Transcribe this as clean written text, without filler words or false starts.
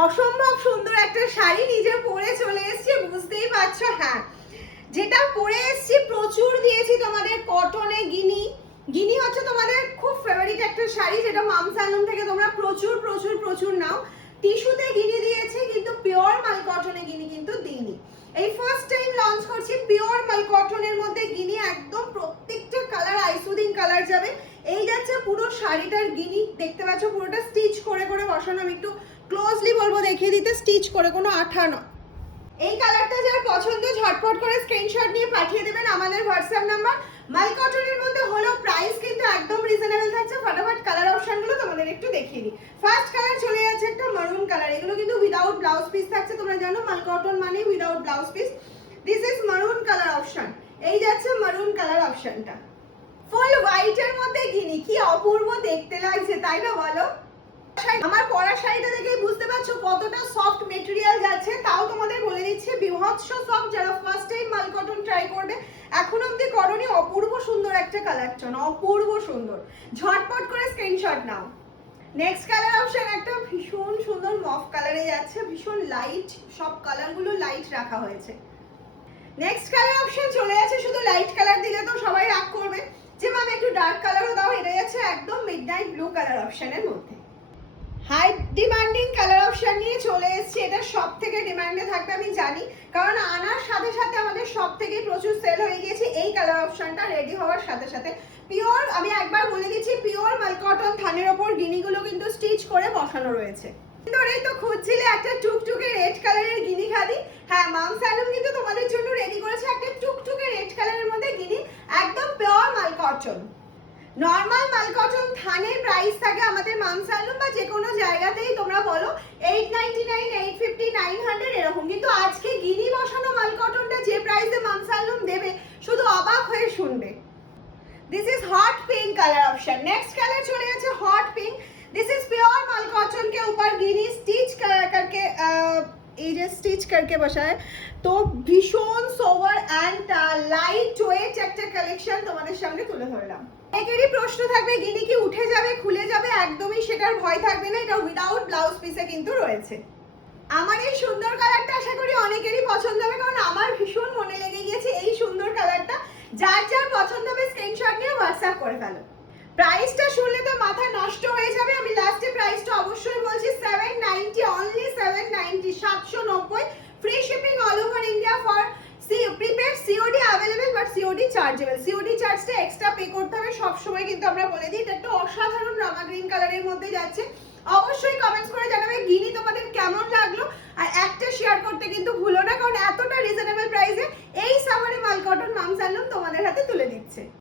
অসম্ভব সুন্দর একটা শাড়ি নিজে পরে চলে এসেছি, বুঝতেই পারছো। হ্যাঁ, যেটা পরে এসেছি প্রচুর দিয়েছি তোমাদের কটনে গিনি। গিনি হচ্ছে তোমাদের খুব ফেভারিট একটা শাড়ি, যেটা মামস অ্যালবাম থেকে তোমরা প্রচুর প্রচুর প্রচুর নাও। টিস্যুতে গিনি দিয়েছি, কিন্তু পিওর মাল কটনে গিনি কিন্তু দিইনি। এই ফার্স্ট টাইম লঞ্চ করছি পিওর মাল কটনের মধ্যে গিনি। একদম প্রত্যেকটা কালার আইসুদিন কালার যাবে। এই যাচ্ছে পুরো শাড়িটার গিনি, দেখতে পাচ্ছ পুরোটা স্টিচ করে করে বসানো। আমি একটু ক্লোজলি বলবো দেখিয়ে দিতে, স্টিচ করে, কোনো আঠা নয়। এই কালারটা যার পছন্দ ঝটপট করে স্ক্রিনশট নিয়ে পাঠিয়ে দেবেন আমাদের হোয়াটসঅ্যাপ নাম্বার। মাল কটনের মধ্যে হলো, প্রাইস কিন্তু একদম রিজনেবল থাকছে। ফটাফট কালার অপশনগুলো তোমাদের একটু দেখিয়ে দিই। ফার্স্ট কালার চলে যাচ্ছে একটা মারুন কালার। এগুলো কিন্তু উইদাউট ব্লাউজ পিস থাকছে, তোমরা জানো মাল কটন মানে without blouse piece. This is মারুন কালার অপশন। এই যাচ্ছে মারুন কালার অপশনটা, ফুল হোয়াইটের মধ্যে গিনি। কি অপূর্ব দেখতে লাগছে, তাই না বলো? আমার পরা শাড়িটা দেখেই বুঝতে পারছো কতটা সফট মেটেরিয়াল যাচ্ছে। তাও তোমাদের বলে দিচ্ছি বিভৎস সফট। যারা ফার্স্ট টাইম মাল কটন ট্রাই করবে, এখন অব্দি করনি, অপূর্ব সুন্দর একটা কালার টোন, অপূর্ব সুন্দর। ঝটপট করে স্ক্রিনশট নাও। নেক্সট কালার অপশন একটা ভীষণ সুন্দর মফ কালারে যাচ্ছে, ভীষণ লাইট, সব কালারগুলো লাইট রাখা হয়েছে। নেক্সট কালার অপশন চলে যাচ্ছে, শুধু লাইট কালার দিলে তো সবাই রাগ করবে যে ম্যাম একটু ডার্ক কালারও দাও। এটা যাচ্ছে একদম মিডনাইট ব্লু কালার অপশনের মধ্যে। হাই ডিমান্ডিং কালার অপশন নিয়ে চলে এসেছি। এটা সব থেকে ডিমান্ডে থাকবে আমি জানি, কারণ আনার সাথে সাথে আমাদের সব থেকে প্রচুর সেল হয়ে গিয়েছে। এই কালার অপশনটা রেডি হওয়ার সাথে সাথে পিওর, আমি একবার বলে দিচ্ছি, পিওর মাল কটন থানের ওপর গিনিগুলো কিন্তু স্টিচ করে বসানো রয়েছে। ধরেই তো খুঁজছিলে একটা টুকটুকে রেড কালারের গিনি খাদি। হ্যাঁ, মামস অ্যালবাম কিন্তু তোমাদের জন্য রেডি করেছে একটা টুকটুকে রেড কালারের মধ্যে গিনি, একদম পিওর মাল কটন। নর্মাল মাল কটন থানের প্রাইস থাকে আমাদের মামস অ্যালবাম বা যে কোনো জায়গাতেই তোমরা বলো 899, 850, 900 এরকম, কিন্তু আজকে গিনি বসানো মাল কটনটা যে প্রাইসে মামস অ্যালবাম দেবে, শুধু অবাক হয়ে শুনবে। This is hot pink colour option. Next colour चले जाते hot pink. This is pure mall cotton के ऊपर गिनी स्टिच करके এই যে স্টিচ করকে বসায়, তো ভীষণ সোভার অ্যান্ড লাইট ওয়েট একটা কালেকশন তোমাদের সামনে তুলে ধরলাম। অনেকেরই প্রশ্ন থাকবে গিনি কি উঠে যাবে, খুলে যাবে? একদমই সেটার ভয় থাকবে না, এটা উইদাউট ব্লাউজ পিসে কিন্তু রয়েছে। আমার এই সুন্দর কালারটা আশা করি অনেকেরই পছন্দ হবে, কারণ আমার ভীষণ মনে লেগে গিয়েছে এই সুন্দর কালারটা। যার যার পছন্দ হবে স্ক্রিনশট নিয়ে হোয়াটসঅ্যাপ করে ফেলো। প্রাইসটা শুনলে তো মাথা নষ্ট হয়ে যাবে। আমি লাস্টে প্রাইসটা অবশ্যই বলছি, 790, only 790, 790, free shipping all over India for prepaid COD available, but COD chargeable. COD চার্জটা এক্সট্রা পে করতে হবে সবসময়, কিন্তু আমরা বলে দিই। এটা একটা অসাধারণ রামা গ্রিন কালারের মধ্যে যাচ্ছে। অবশ্যই কমেন্টস করে জানাবে গিনি তোমাদের কেমন লাগলো, আর একটা শেয়ার করতে কিন্তু ভুলো না, কারণ এতটা রিজনেবল প্রাইসে এই সামারে মাল কটন মামস অ্যালবাম তোমাদের হাতে তুলে দিচ্ছে।